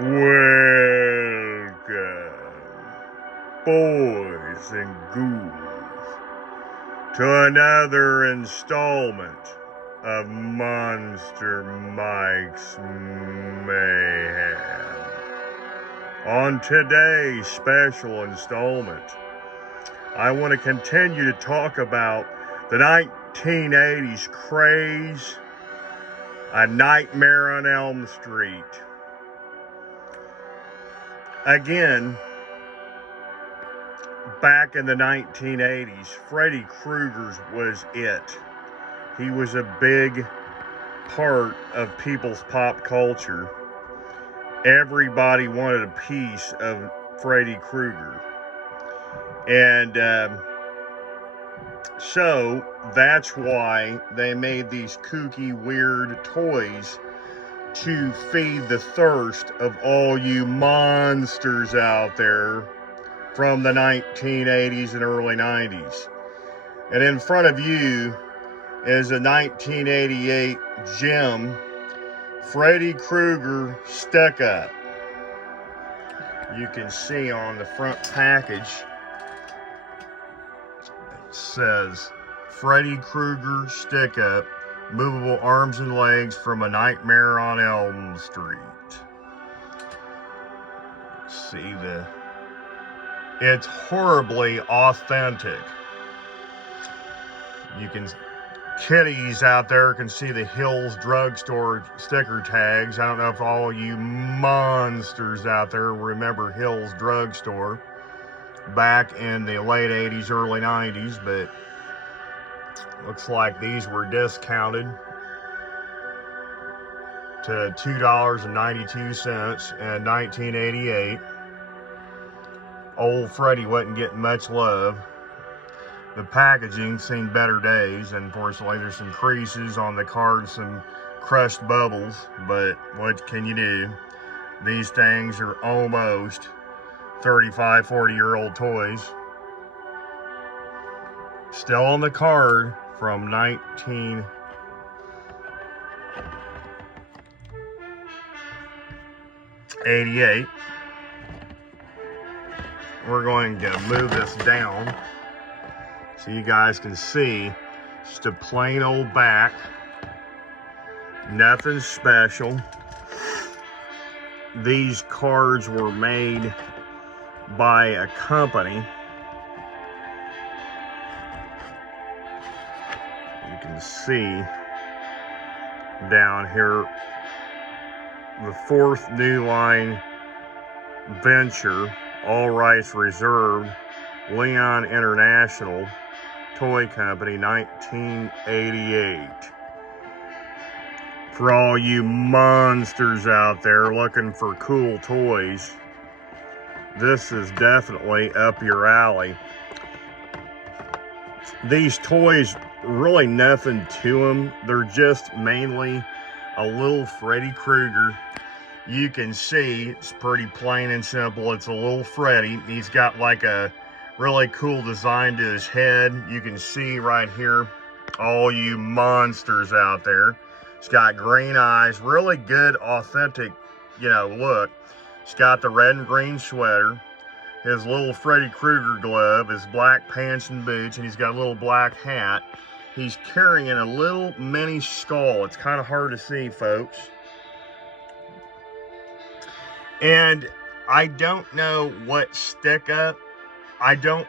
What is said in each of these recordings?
Welcome, boys and ghouls, to another installment of Monster Mike's Mayhem. On today's special installment, I want to continue to talk about the 1980s craze, A Nightmare on Elm Street. Again, back in the 1980s, Freddy Krueger was it. He was a big part of people's pop culture. Everybody wanted a piece of Freddy Krueger. And so that's why they made these kooky, weird toys to feed the thirst of all you monsters out there from the 1980s and early 90s. And in front of you is a 1988 gem Freddy Krueger stick-up. You can see on the front package it says Freddy Krueger stick-up, movable arms and legs from A Nightmare on Elm Street. See it's horribly authentic. You can, kiddies out there can see the Hills drugstore sticker tags. I don't know if all you monsters out there remember Hills drugstore back in the late 80s, early 90s, but looks like these were discounted to $2.92 in 1988. Old Freddy wasn't getting much love. The packaging seen better days. Unfortunately, there's some creases on the card, some crushed bubbles, but what can you do? These things are almost 35, 40-year-old toys. Still on the card from 1988. We're going to move this down so you guys can see. Just a plain old back, nothing special. These cards were made by a company. You can see down here the fourth New Line venture, all rights reserved, Leon International Toy Company, 1988. For all you monsters out there looking for cool toys, this is definitely up your alley. These toys, really nothing to them. They're just mainly a little Freddy Krueger. You can see it's pretty plain and simple. It's a little Freddy. He's got like a really cool design to his head. You can see right here, all you monsters out there. He's got green eyes, really good, authentic, look. He's got the red and green sweater, his little Freddy Krueger glove, his black pants and boots, and he's got a little black hat. He's carrying a little mini skull. It's kind of hard to see, folks. And I don't know what stick-up. I don't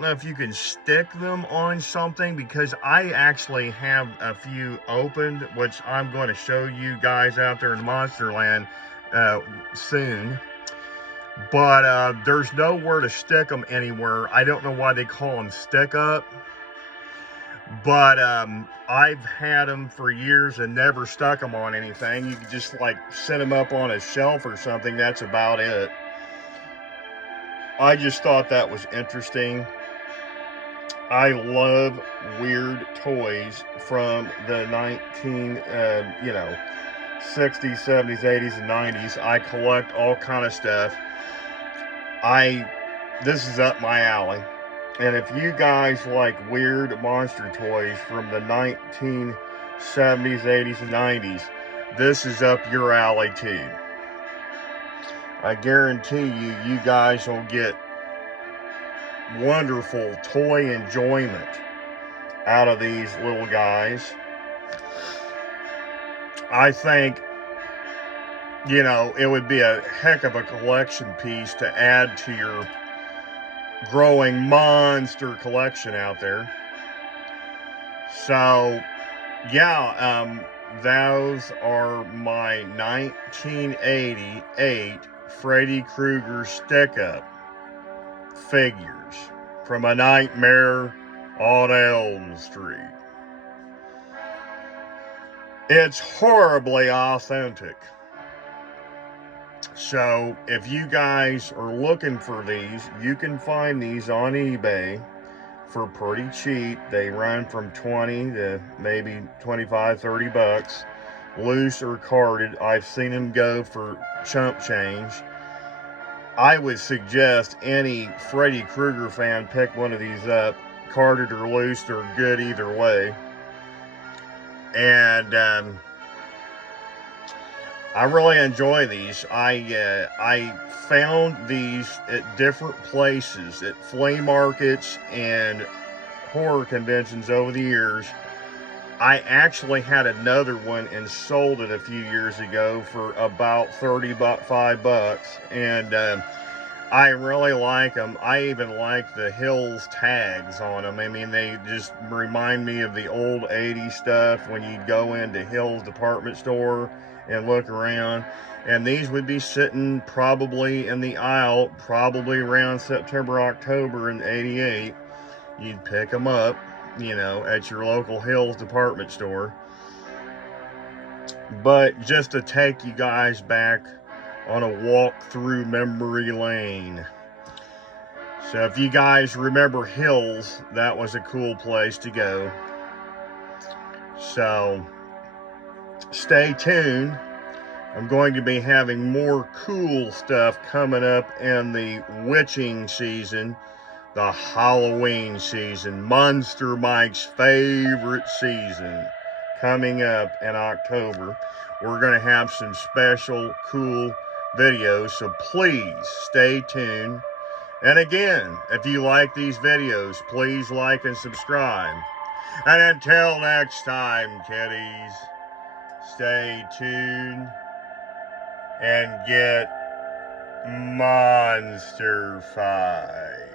know if you can stick them on something, because I actually have a few opened, which I'm going to show you guys out there in Monsterland soon. But there's nowhere to stick them anywhere. I don't know why they call them stick-up. But I've had them for years and never stuck them on anything. You could just like set them up on a shelf or something. That's about it. I just thought that was interesting. I love weird toys from the 60s, 70s, 80s, and 90s. I collect all kind of stuff. This is up my alley. And if you guys like weird monster toys from the 1970s, 80s, and 90s, this is up your alley too. I guarantee you, you guys will get wonderful toy enjoyment out of these little guys. I think, you know, it would be a heck of a collection piece to add to your growing monster collection out there. So, yeah, those are my 1988 Freddy Krueger stick-up figures from A Nightmare on Elm Street. It's horribly authentic. So if you guys are looking for these, you can find these on eBay for pretty cheap. They run from 20 to maybe 25, 30 bucks, loose or carded. I've seen them go for chump change. I would suggest any Freddy Krueger fan pick one of these up. Carded or loose, they're good either way. And I really enjoy these. I found these at different places, at flea markets and horror conventions over the years. I actually had another one and sold it a few years ago for about 35 bucks, and I really like them. I even like the Hills tags on them. I mean, they just remind me of the old 80s stuff when you'd go into Hills department store and look around. And these would be sitting probably in the aisle, probably around September, October in '88. You'd pick them up, you know, at your local Hills department store. But just to take you guys back on a walk through memory lane. So if you guys remember Hills, that was a cool place to go. So stay tuned. I'm going to be having more cool stuff coming up in the witching season, the Halloween season, Monster Mike's favorite season, coming up in October. We're going to have some special cool videos, so please stay tuned. And again, if you like these videos, please like and subscribe. And until next time, kiddies, stay tuned and get monster-fied.